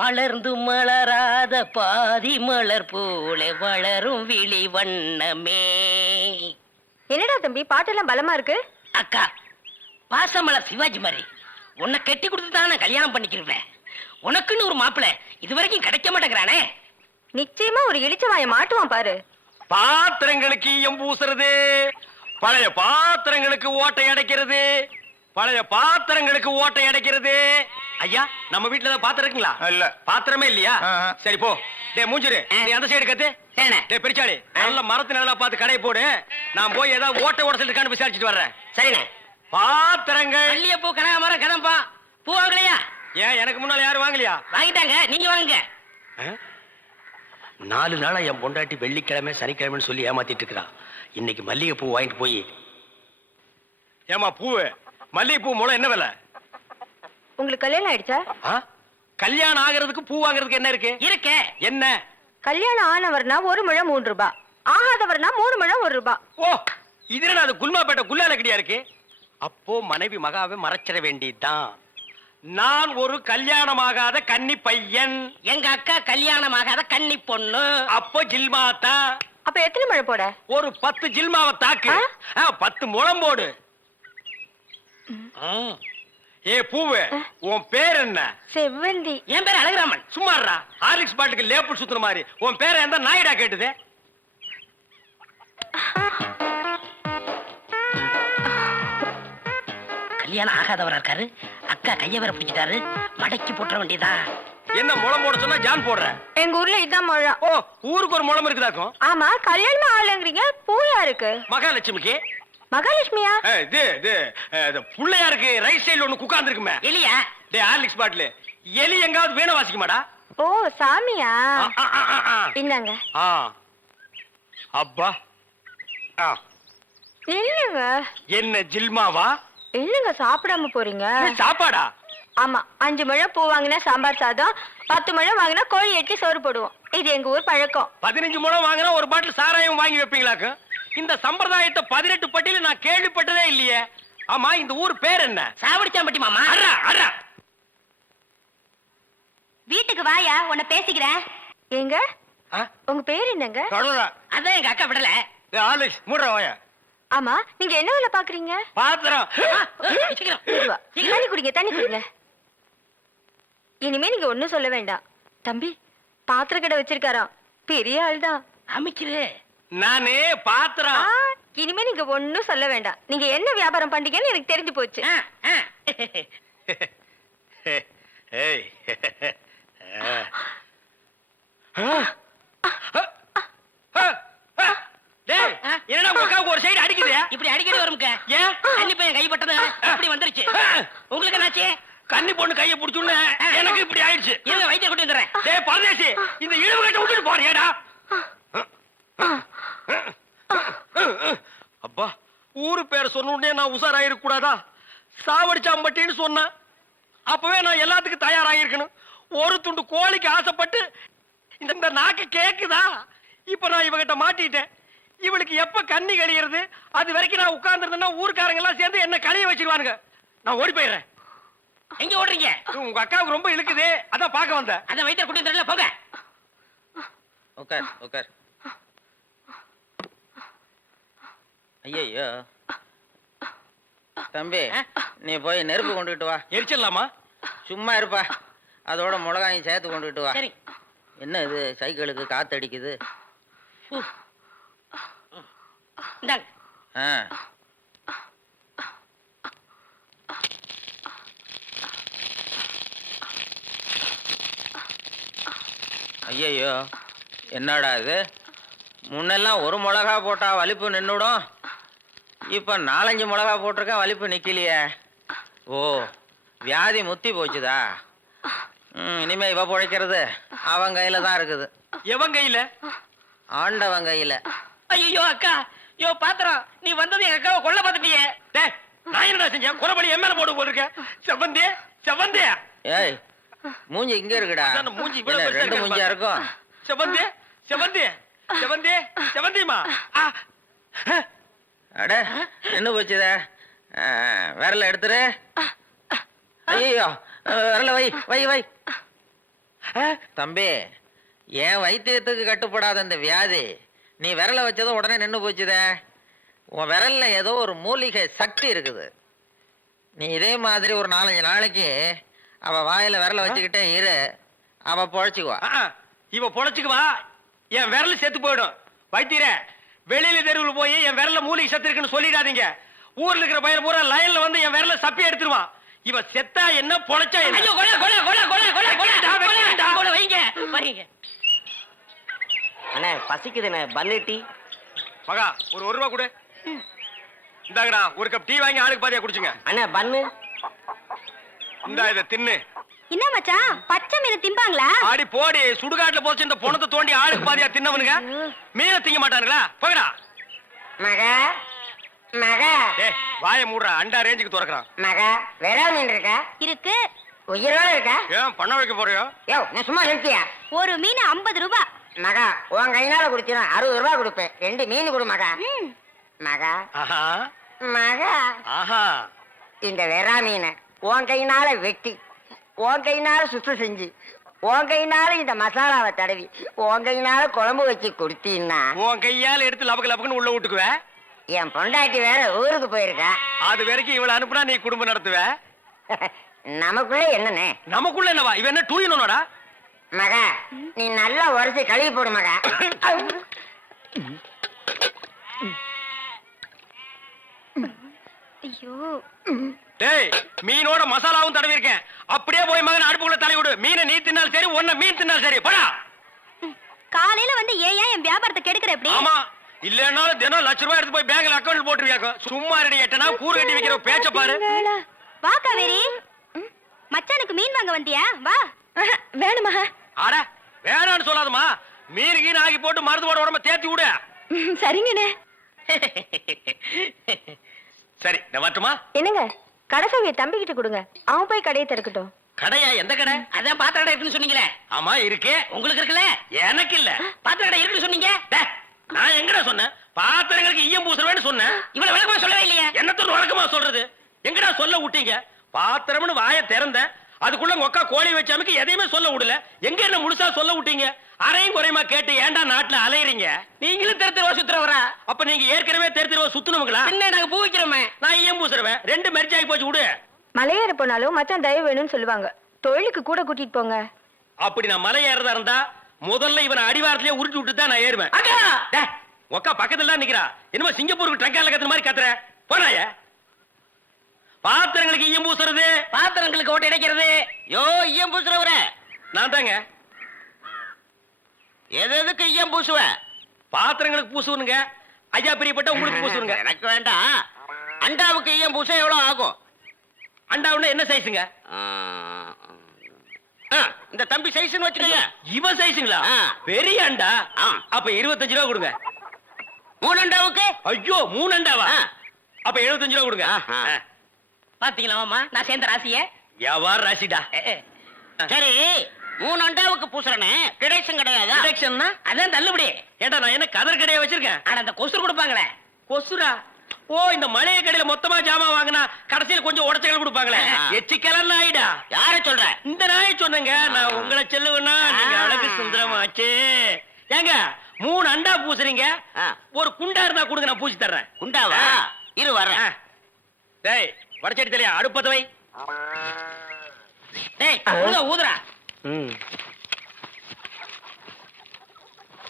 மலர்ந்து மலராத பாதி மலர் போல வளரும் விழி வண்ணமே. என்னடா தம்பி பாட்டெல்லாம் பலமா இருக்கு? அக்கா, பாசமலர் சிவாஜி மாதிரி உன்னை கட்டி கொடுத்து தான் நான் கல்யாணம் பண்ணிக்கிறேன். உனக்குன்னு ஒரு மாப்பிள்ளை இதுவரைக்கும் கிடைக்க மாட்டேங்கிறானே. நிச்சயமா ஒரு இளிச்சவாய மாட்டுவான் பாரு. பாத்திரங்களுக்கு ஈயம் பூசுறது, பழைய பாத்திரங்களுக்கு ஓட்டை அடைக்கிறது, பழைய பாத்திரங்களுக்கு ஓட்டை அடைக்கிறது. ஐயா, நம்ம வீட்டுல தான் பாத்திரம் இருக்குங்களா? இல்ல, பாத்திரமே இல்லையா? சரி போ. டேய் மூஞ்சிரு, நீ அந்த சைடு கத்து. டேய் பெரிச்சாளி, நல்ல மரத்து நல்லா பார்த்து கடையை போடு. நான் போய் ஏதாவது ஓட்டை உடசல் இருக்கான்னு விசாரிச்சுட்டு வர்றேன். சரிண்ணே. பாத்திரங்கள் மல்லிகை பூ, கனகாமரம், கதம்பா பூ வாங்கலையா? ஏன் எனக்கு முன்னால யாரும் வாங்கலையா? வாங்கிட்டாங்க, நீங்க வாங்குங்க. 4 நாளா என் பொண்டாட்டி வெள்ளிக்கிழமை சனிக்கிழமைன்னு சொல்லி ஏமாத்திட்டு இருக்கிறான். இன்னைக்கு மல்லிகை பூ வாங்கிட்டு போய். ஏமா பூவு, மல்லிகை பூ மூலம் என்ன விலை? உங்களுக்கு கல்யாணம் ஆயிடுச்சா? கல்யாணம் ஆகிறதுக்கு பூ வாங்குறதுக்கு என்ன இருக்கு? இருக்க என்ன? கல்யாணம் ஆனவர்னா 1 முழம் 3 ரூபாய், ஆகாதவர்னா 3 முழம் 1 ரூபாய். ஓ, இதுல அது குல்மாப்பேட்டை குல்லால கடியா இருக்கு. அப்போ மனைவி மகாவை மறைச்சிட வேண்டியதுதான். நான் ஒரு கல்யாணமாகாத கன்னி பையன், எங்க அக்கா கல்யாணமாகாத கன்னி பொண்ணு. அப்போ ஜில்மாத்தா. அப்ப எத்தனை முழம் போட? ஒரு 10 ஜில்மாவை தாக்கு. 10 முழம் போடு. ஏ பூவு, உன் பேர் என்ன? செவ்வந்தி. என் பேர் அழகுராமன். சும்மாறா, ஹார்லிக்ஸ் பாட்டுக்கு லேபிள் சுத்துற மாதிரி உன் பேரை எந்த நாயிடா கேட்டுது? கல்யாணம் ஆகாதவரா இருக்காரு. அக்கா கைய வேற பிடிச்சிட்டாரு. மடக்கி போட்டுற வேண்டியதான். என்ன முளம் போட சொன்னா ஜான் போடுற? எங்க ஊர்ல இதான் முழம். ஓ, ஊருக்கு ஒரு முளம் இருக்குதாக்கும். ஆமா, கல்யாணம் ஆகலங்கிறீங்க, பூயா இருக்கு. மகாலட்சுமிக்கு. மகாலட்சுமியா? இது புள்ளையாருக்கு ரைட் சைடுல ஒண்ணு குக்காந்து இருக்குமே. எலியா? டே ஹார்லிக்ஸ் பாட்டில் எலி எங்காவது வீணை வாசிக்குமாடா? ஓ, சாமியா? இந்தாங்க. அப்பா இல்லங்க. என்ன ஜில்மாவா? இல்லங்க, சாப்பிடாம போறீங்க. சாப்பாடா? ஆமா, 5 முழம் பூ வாங்கினா சாம்பார் சாதம், 10 முழம் வாங்கினா கோழி எட்டி சோறு போடுவோம். இது எங்க ஊர் பழக்கம். 15 முழம் வாங்கினா ஒரு பாட்டில் சாராயம் வாங்கி வைப்பீங்களாக்கு? இந்த சம்பிரதாயத்தை 18 பட்டியல நான் கேள்விப்பட்டதே இல்லையே. ஆமா, இந்த ஊர் பேர் என்ன? சாவடிச்சாம்பட்டி மாமா. அறா அறா. வீட்டுக்கு வாயா, உன்னை பேசிக்கிறேன். எங்க உங்க பேர் என்னங்க? அதான் எங்க அக்கா விடல. ஹார்லிக்ஸ் மூடுற வாயா. ஆமா, நீங்க என்ன வேலை பாக்குறீங்க? பாத்திரம். தண்ணி குடிங்க, தண்ணி குடிங்க. இனிமே நீங்க ஒண்ணும் சொல்ல வேண்டாம். தம்பி பாத்திர கடை வச்சிருக்காராம், பெரிய ஆள் தான். அமைச்சரு நானே பாத்திரம். இனிமே நீங்க ஒண்ணும் சொல்ல வேண்டாம். நீங்க என்ன வியாபாரம் பண்றீங்கன்னு எனக்கு தெரிஞ்சு போச்சு. என்ன உனக்கு ஒரு சைடு அடிக்குது? இப்படி அடிக்கடி வரும்க்க. ஏன்? கன்னி பையன் கைப்பட்டது இப்படி வந்துருச்சு. உங்களுக்கு என்னாச்சு? கன்னி பொண்ணு கையை பிடிச்சுன்னு எனக்கு இப்படி ஆயிடுச்சு. இருங்க, வைத்தியம் கொண்டு வந்துடுறேன். டேய் பரதேசி, இந்த இழுவு கட்ட விட்டுட்டு போறியாடா? அப்பா, ஊரு பேர் சொன்ன உடனே நான் உசாராயிருக்க கூடாதா? சாவடிச்சாம்பட்டின்னு சொன்னேன். அப்பவே நான் எல்லாத்துக்கும் தயாராகிருக்கணும். ஒரு துண்டு கோழிக்கு ஆசைப்பட்டு இந்த நாக்கு கேக்குதா? இப்ப நான் இவகிட்ட மாட்டிட்டேன். இவளுக்கு எப்ப கண்ணி கழியிறது? அது வரைக்கும் நான் உட்கார்ந்துருந்தேன்னா ஊருக்காரங்க எல்லாம் சேர்ந்து என்ன கழிய வச்சிருவானுங்க. நான் ஓடி போயிடுறேன். எங்க ஓடுறீங்க? உங்க அக்காவுக்கு ரொம்ப இழுக்குது, அதான் பார்க்க வந்தேன். அதான் வைத்தியம் கொண்டு வந்துடல, போங்க. உட்கார் உட்கார். ஐயோ தம்பி, நீ போய் நெருப்பு கொண்டுகிட்டு வா. எரிச்சிடலாமா? சும்மா இருப்பா, அதோட மிளகாயும் சேர்த்து கொண்டுகிட்டு வா. சரி. என்ன இது, சைக்கிளுக்கு காத்தடிக்குது? இந்தாங்க. ஐயோ, என்னடா இது? முன்னெல்லாம் ஒரு மிளகா போட்டா வலிப்பு நின்றுடும், இப்ப 4-5 மிளகா போட்டிருக்கேன், வலிப்பு நிக்கலையே. ஓ, வியாதி முத்தி போச்சுதா? இனிமே இவ பிழைக்கிறது அவன் கையில தான் இருக்குது. எவன் கையில? ஆண்டவன் கையில. ஐயோ அக்கா, யோ பாத்திரம், நீ வந்தது எங்க அக்காவை கொல்ல பார்த்துட்டியே. டேய், நான் என்னடா செஞ்சேன்? குறபடி என் மேல போட்டு போட்டிருக்க. செவந்தே செவந்தே. ஏய், மூஞ்சி இங்க இருக்குடா. மூஞ்சி 2 மூஞ்சியா இருக்கும். செவந்தே செவந்தே செவந்தே செவந்திமா. அட, என்ன போச்சுதே? விரல எடுத்துரு. ஐயோ, விரல வை வை வை. தம்பி என் வைத்தியத்துக்கு கட்டுப்படாத இந்த வியாதி நீ விரல வச்சதும் உடனே நின்று போச்சுதே. உன் விரல்ல ஏதோ ஒரு மூலிகை சக்தி இருக்குது. நீ இதே மாதிரி ஒரு 4-5 நாளைக்கு அவ வாயில விரல வச்சுக்கிட்டே இரு, அவ பொழைச்சுக்குவா. இவ பொழைச்சுக்குவா, என் விரல் செத்து போயிடும். வைத்தியரே, வெளியில தெருவில் போய் என் விரல்ல மூலிகை சத்து இருக்குன்னு சொல்லிடாதீங்க. ஊர்ல இருக்கிற பையன் பூரா லைன்ல வந்து என் விரல சப்பி எடுத்துருவான். இவ செத்தா என்ன, பொழைச்சா என்ன? ஐயோ, கொலை கொலை கொலை கொலை கொலை கொலை கொலை வைங்க வரீங்க. அண்ணே பசிக்குதுண்ணே, பன்னு டீ. மகா ஒரு 1 ரூபா கொடு. இந்தாங்கடா, ஒரு கப் டீ வாங்கி ஆளுக்கு பாதியா குடிச்சுங்க. அண்ணே பன்னு. இந்தா இத தின்னு. என்ன மச்சான், பச்சை மீன் திம்பாங்களா? ஆடி போடி, சுடுகாட்டுல போச்சு இந்த பொணத்தை தோண்டி ஆளுக்கு பாதியா தின்னவனுங்க மீனை திங்க மாட்டானுங்களா? போகடா. மகா மகா டேய் வாயை மூடுறா, அண்டா ரேஞ்சுக்கு துறக்குறான். மகா வெறா மீன் இருக்கா? இருக்கு. உயிரோட இருக்கா? ஏன் பண்ண வைக்க போறியோ? யோ நான் சும்மா நிறுத்தியா? ஒரு மீன் 50 ரூபாய். மகா உன் கையினால குடிச்சினா 60 ரூபாய் கொடுப்பேன். 2 மீன் கொடு மகா. மகா ஆஹா மகா ஆஹா. இந்த வெறா மீனை உன் கையினால வெட்டி, உன் கையினால சுத்தம் செஞ்சு, உன் கையினால இந்த மசாலாவை தடவி, உன் கையினால குழம்பு வச்சு கொடுத்தீன்னா உன் கையால எடுத்து லபக்கு லபக்குன்னு உள்ள விட்டுக்குவ. என் பொண்டாட்டி வேற ஊருக்கு போயிருக்கா. அது வரைக்கும் இவள அனுப்புனா நீ குடும்பம் நடத்துவ. நமக்குள்ள என்னண்ணே? நமக்குள்ள என்னவா? இவன் என்ன டூயினோடா? மகா நீ நல்லா உரைச்சு கழுவி போடு மகா. ஐயோ, டேய் மீனோட மசாலாவும் தடவி இருக்கேன். அப்படியே போய் மகன் அடுப்புக்குள்ள தலை விடு. மீனை நீ தின்னாலும் சரி, ஒன்ன மீன் தின்னாலும் சரி. போடா. காலையில வந்து ஏன் என் வியாபாரத்தை கெடுக்கிற எப்படி? ஆமா, இல்லன்னாலும் தினம் ₹1,00,000 எடுத்து போய் பேங்க்ல அக்கவுண்ட் போட்டுருவியாக்கோ. சும்மா ரெடி எட்டனா கூறு கட்டி வைக்கிற பேச்ச பாரு. வா காவேரி, மச்சானுக்கு மீன் வாங்க வந்தியா? வா. வேணுமா? அட வேணான்னு சொல்லாதமா. மீன் கீன் ஆகி போட்டு மருந்து போட உடம்ப தேத்தி விடு. சரிங்கண்ணே. சரி நான் வரட்டுமா? என்னங்க, கடைசவிய தம்பி கிட்ட கொடுங்க, அவன் போய் கடையை திறக்கட்டும். கடையா? எந்த கடை? அதான் பாத்திர கடை இருக்குன்னு சொன்னீங்களே. ஆமா இருக்கு. உங்களுக்கு இருக்குல்ல? எனக்கு இல்ல. பாத்திர கடை இருக்குன்னு சொன்னீங்க. டேய், நான் எங்கடா சொன்னேன்? பாத்திரங்களுக்கு ஈயம் பூசுறவேன்னு சொன்னேன். இவ்வளவு விளக்கமா சொல்லவே இல்லையா? என்னத்தோட வழக்கமா சொல்றது? எங்கடா சொல்ல விட்டீங்க? பாத்திரம்னு வாயை திறந்தேன், அதுக்குள்ள மொக்கா கோழி வச்சாமுக்கு எதையுமே சொல்ல விடல. எங்க என்ன முழுசா சொல்ல விட்டீங்க? அரையும் குறையுமா கேட்டு ஏன்டா நாட்டுல அலையறீங்க? நீங்களும் தெரு தெருவா சுத்துறவரா? அப்ப நீங்க ஏற்கனவே தெரு சுத்தணுங்களா? என்ன நாங்க பூ வைக்கிறோமே. நான் ஈயம் பூசுறவன். 2 மெர்ஜ் ஆகி போச்சு விடு. மலையேற போனாலும் மச்சான் தயவு வேணும்னு சொல்லுவாங்க. தொழிலுக்கு கூட கூட்டிட்டு போங்க. அப்படி நான் மலை ஏறதா இருந்தா முதல்ல இவனை அடிவாரத்திலேயே உருட்டி விட்டு தான் நான் ஏறுவேன். அக்கா, டேய், உக்கா பக்கத்துல தான் நிக்கிறா. என்னமோ சிங்கப்பூருக்கு ட்ரங்கால கத்துற மாதிரி கத்துற. போறாய. பாத்திரங்களுக்கு ஈயம் பூசுறது, பாத்திரங்களுக்கு ஓட்டை அடைக்கிறது. யோ ஈயம் பூசுறவரே, நான் தாங்க. எதுக்கு ஈயம் பூசுவ? பாத்திரங்களுக்கு பூசுவனுங்க. ஐயா பிரியப்பட்ட உங்களுக்கு பூசுவனுங்க. எனக்கு வேண்டாம். அண்டாவுக்கு ஈயம் பூச எவ்வளவு ஆகும்? அண்டாவுன்னா என்ன சைஸுங்க? இந்த தம்பி சைஸ்னு வச்சுக்கோங்க. இவன் சைஸுங்களா? ஆ. பெரிய அண்டா. ஆ. அப்ப 25 ரூபா கொடுங்க. 3 அண்டாவுக்கு? ஐயோ 3 அண்டாவா? ஆ. அப்ப 75 ரூபா கொடுங்க. ஆஹா. பாத்தீங்களா மாமா, நான் சேர்ந்த ராசிய. வியாபார ராசிடா. சரி 3 அண்டாவுக்கு பூசுறனே, கிடைச்சும் கிடையாதா? டிடக்ஷன்னா அதான் தள்ளுபடி. ஏண்டா நான் என்ன கதர் கடையா வச்சிருக்கேன்? ஆனா அந்த கொசுறு கொடுப்பாங்களே. கொசுரா? ஓ, இந்த மளிகை கடையில மொத்தமா ஜாமான் வாங்கினா கடைசியில் கொஞ்சம் உடச்சல் கொடுப்பாங்களே. ஆ. எச்சிக்கலன்னு ஆயிடா. யார சொல்ற? இந்த நாயை சொன்னங்க. நான் உங்களை செல்லுவேன்னா நீங்க அழகு சுந்தரமாச்சு. ஏங்க 3 அண்டா பூசுறீங்க, ஆ. ஒரு குண்டா இருந்தா கொடுங்க, நான் பூசி தர்றேன். குண்டாவா? இரு வர்றேன். டேய் வடச்சடி தலையா, அடுப்பத்த வை. டேய் உள்ள ஊதுறா.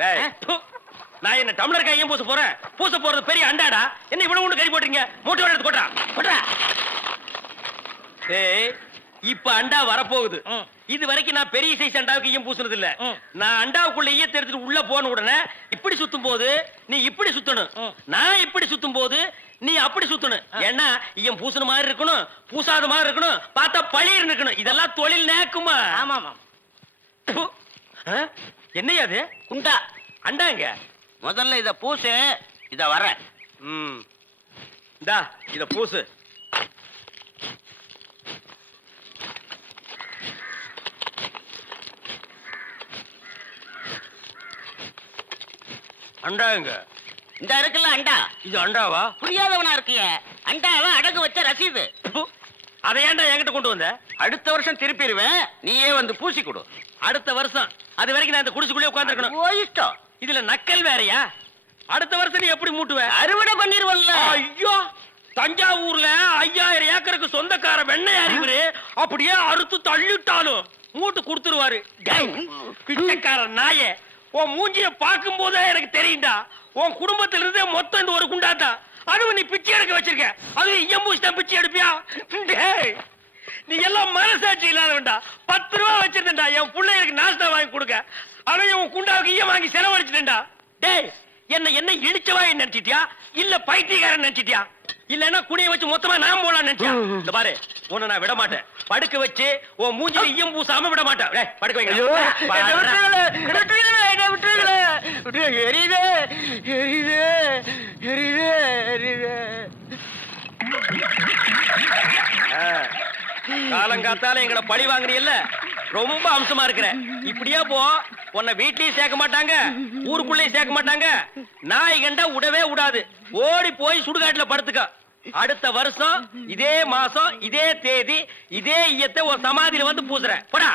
டேய், ப்பு. நான் என்ன டம்ளர் கையும் பூச போறேன்? பூச போறது பெரிய அண்டாடா. என்ன இவ்வளவு ஒண்ணு கறி போட்டீங்க? மூட்டை எடுத்து கொட்டா கொட்டா. டேய் இப்ப அண்டா வரப்போகுது. இது வரைக்கும் நான் பெரிய சைஸ் அண்டாவுக்கு ஈயம் பூசுனது இல்ல. நான் அண்டாவுக்குள்ள ஈயத்தை எடுத்துட்டு உள்ள போன உடனே இப்படி சுத்தும் போது நீ இப்படி சுத்தணும், நான் இப்படி சுத்தும் போது நீ அப்படி சுத்தணும். ஏன்னா ஈயம் பூசுன மாதிரி இருக்கணும், பூசாத மாதிரி இருக்கணும், பார்த்தா பழிர் இருக்கணும். இதெல்லாம் தொழில் நேக்குமா? ஆமா ஆமா. ப்பு. ஆ? என்னையா அது? குண்டா. அண்டாங்க. முதல்ல இத பூசு, இத வர்றேன். இந்தா இத பூசு. அண்டாங்க. இந்த இருக்குல்ல அண்டா, இது அண்டாவா? புரியாதவனா இருக்கிய. அண்டாவை அடகு வச்ச ரசீது. ப்பு. அதை ஏன்டா என்கிட்ட கொண்டு வந்த? அடுத்த வருஷம் திருப்பிடுவேன், நீயே வந்து பூசி கொடு. அடுத்த வருஷம் அது வரைக்கும் நான் இந்த குடிசுக்குள்ளே உட்கார்ந்திருக்கணும். போயிட்டோம். இதுல நக்கல் வேறயா? அடுத்த வருஷம் நீ எப்படி மூட்டுவ? அறுவடை பண்ணிருவல்ல. ஐயோ, தஞ்சாவூர்ல 5000 ஏக்கருக்கு சொந்தக்கார வெண்ணெய் அறிவுரு அப்படியே அறுத்து தள்ளிட்டாலும் மூட்டு கொடுத்துருவாரு. பிச்சைக்கார நாயே, உன் மூஞ்சிய பார்க்கும் போதே எனக்கு தெரியும்டா, உன் குடும்பத்துல இருந்தே மொத்தம் இந்த ஒரு குண்டாதான். அதுவும் நீ பிச்சை எடுக்க வச்சிருக்க, அது இயம்பூசி தான் பிச்சை எடுப்பியா? டேய், நீ எல்லாம் மனசாட்சி இல்லாதவன்டா. 10 ரூபா வச்சிருந்தா என் பிள்ளைகளுக்கு நாஸ்தா வாங்கி கொடுக்க, ஆனா உன் குண்டாவுக்கு ஈயம் வாங்கி செலவழிச்சிட்டா. டேய், என்ன இடிச்சவா நினைச்சிட்டியா இல்ல பைத்தியக்காரன் நினைச்சிட்டியா? இல்லன்னா குனிய வச்சு மொத்தமா நான் போலாம் நினைச்சியா? இந்த பாரு, உன்னை நான் விட மாட்டேன். படுக்க வச்சு உன் மூஞ்சில ஈயம் பூசாம விட மாட்டேன். டேய், படுக்க வைங்க. காலங்காத்தால எங்கட பழி வாங்குறீல்ல, ரொம்ப அம்சமா இருக்கிற. இப்படியே போ, உன்னை வீட்லயும் சேர்க்க மாட்டாங்க, ஊருக்குள்ளேயும் சேர்க்க மாட்டாங்க. நாய் கண்டா விடவே விடாது. ஓடி போய் சுடுகாட்டுல படுத்துக்க. அடுத்த வருஷம் இதே மாசம் இதே தேதி இதே ஈயத்தை ஒரு சமாதியில வந்து பூசுறேன். போடா.